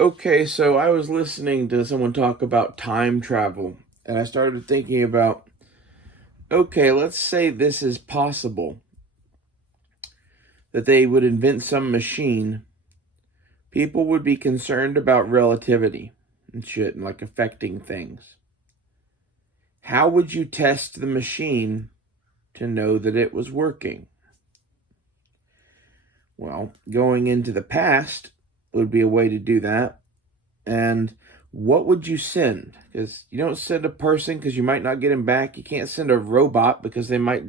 Okay, so I was listening to someone talk about time travel, and I started thinking about okay, let's say this is possible that they would invent some machine. People would be concerned about relativity and shit and like affecting things. How would you test the machine to know that it was working? Well, going into the past would be a way to do that. And what would you send? Because you don't send a person because you might not get him back. You can't send a robot because they might,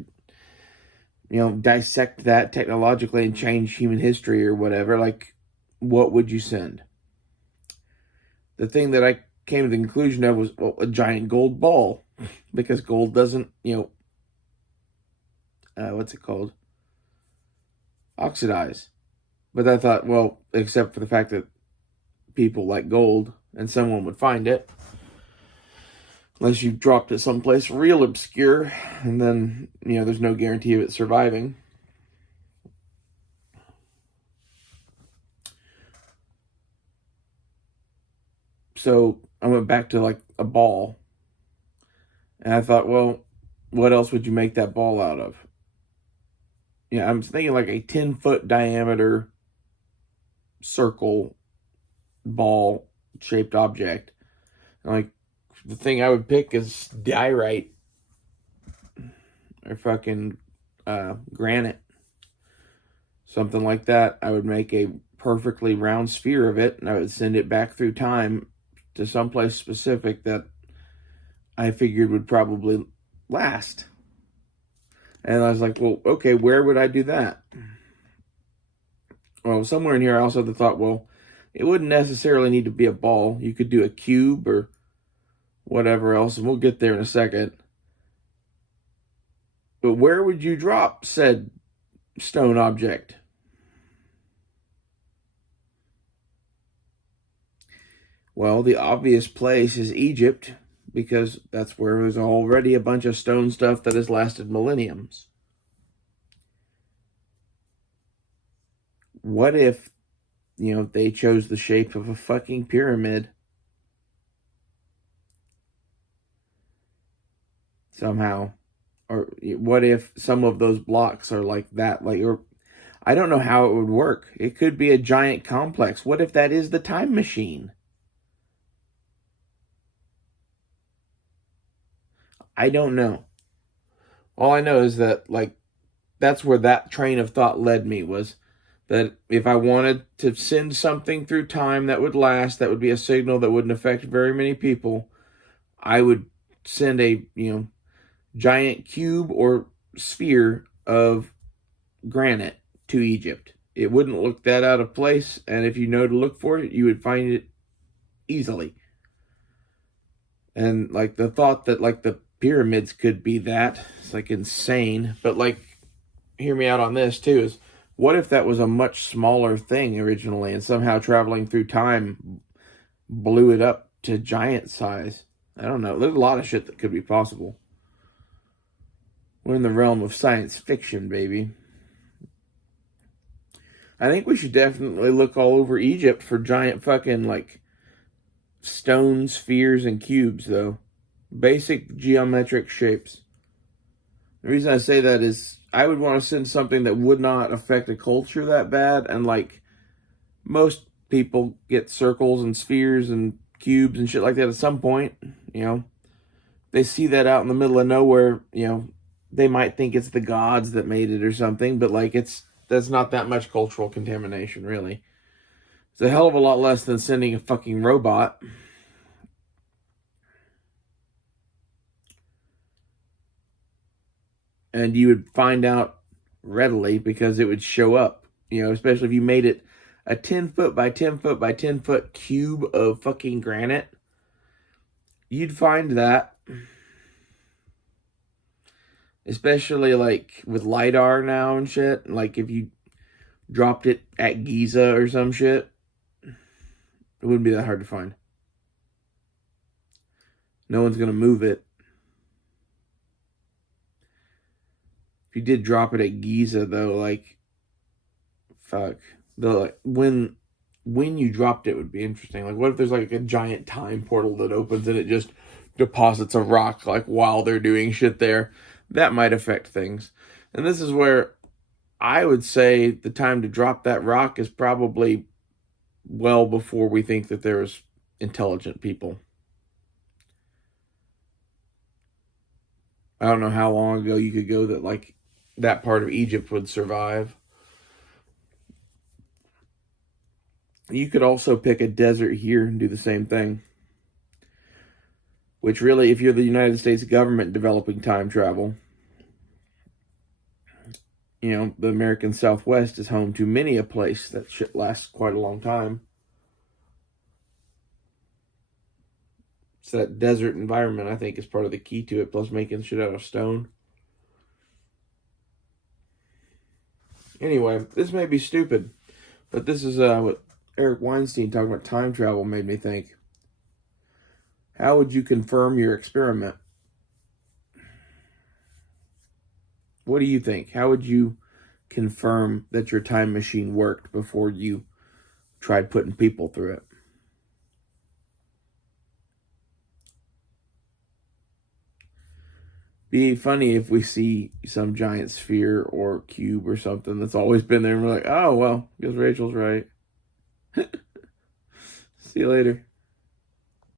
dissect that technologically and change human history or whatever. Like, what would you send? The thing that I came to the conclusion of was a giant gold ball because gold doesn't, what's it called? Oxidize. But I thought, well, except for the fact that people like gold and someone would find it, unless you dropped it someplace real obscure, and then there's no guarantee of it surviving. So I went back to like a ball, and I thought, well, what else would you make that ball out of? Yeah, I'm thinking like a 10-foot diameter circle ball shaped object. Like the thing I would pick is diorite or fucking granite, something like that. I would make a perfectly round sphere of it, and I would send it back through time to someplace specific that I figured would probably last. And I was like, well, okay, where would I do that? Well, somewhere in here, I also had the thought, well, it wouldn't necessarily need to be a ball. You could do a cube or whatever else, and we'll get there in a second. But where would you drop said stone object? Well, the obvious place is Egypt, because that's where there's already a bunch of stone stuff that has lasted millenniums. What if, they chose the shape of a fucking pyramid somehow? Or what if some of those blocks are like that? Like, or I don't know how it would work. It could be a giant complex. What if that is the time machine? I don't know. All I know is that, like, that's where that train of thought led me, was that if I wanted to send something through time that would last, that would be a signal that wouldn't affect very many people, I would send a, giant cube or sphere of granite to Egypt. It wouldn't look that out of place, and if you know to look for it, you would find it easily. And like the thought that like the pyramids could be that, it's like insane. But like, hear me out on this too, is what if that was a much smaller thing originally and somehow traveling through time blew it up to giant size? I don't know. There's a lot of shit that could be possible. We're in the realm of science fiction, baby. I think we should definitely look all over Egypt for giant fucking like stone spheres and cubes, though. Basic geometric shapes. The reason I say that is I would want to send something that would not affect a culture that bad, and like most people get circles and spheres and cubes and shit like that at some point, you know. They see that out in the middle of nowhere, they might think it's the gods that made it or something, but like that's not that much cultural contamination, really. It's a hell of a lot less than sending a fucking robot. And you would find out readily because it would show up, especially if you made it a 10 foot by 10 foot by 10 foot cube of fucking granite. You'd find that, especially like with LiDAR now and shit. Like if you dropped it at Giza or some shit, it wouldn't be that hard to find. No one's gonna move it. If you did drop it at Giza though, like fuck. The like when when you dropped it would be interesting. Like, what if there's like a giant time portal that opens and it just deposits a rock like while they're doing shit there? That might affect things. And this is where I would say the time to drop that rock is probably well before we think that there's intelligent people. I don't know how long ago you could go that like that part of Egypt would survive. You could also pick a desert here and do the same thing. Which really, if you're the United States government developing time travel, the American Southwest is home to many a place that shit lasts quite a long time. So that desert environment, I think, is part of the key to it, plus making shit out of stone. Anyway, this may be stupid, but this is what Eric Weinstein talking about time travel made me think. How would you confirm your experiment? What do you think? How would you confirm that your time machine worked before you tried putting people through it? Be funny if we see some giant sphere or cube or something that's always been there and we're like, oh, well, because Rachel's right. See you later.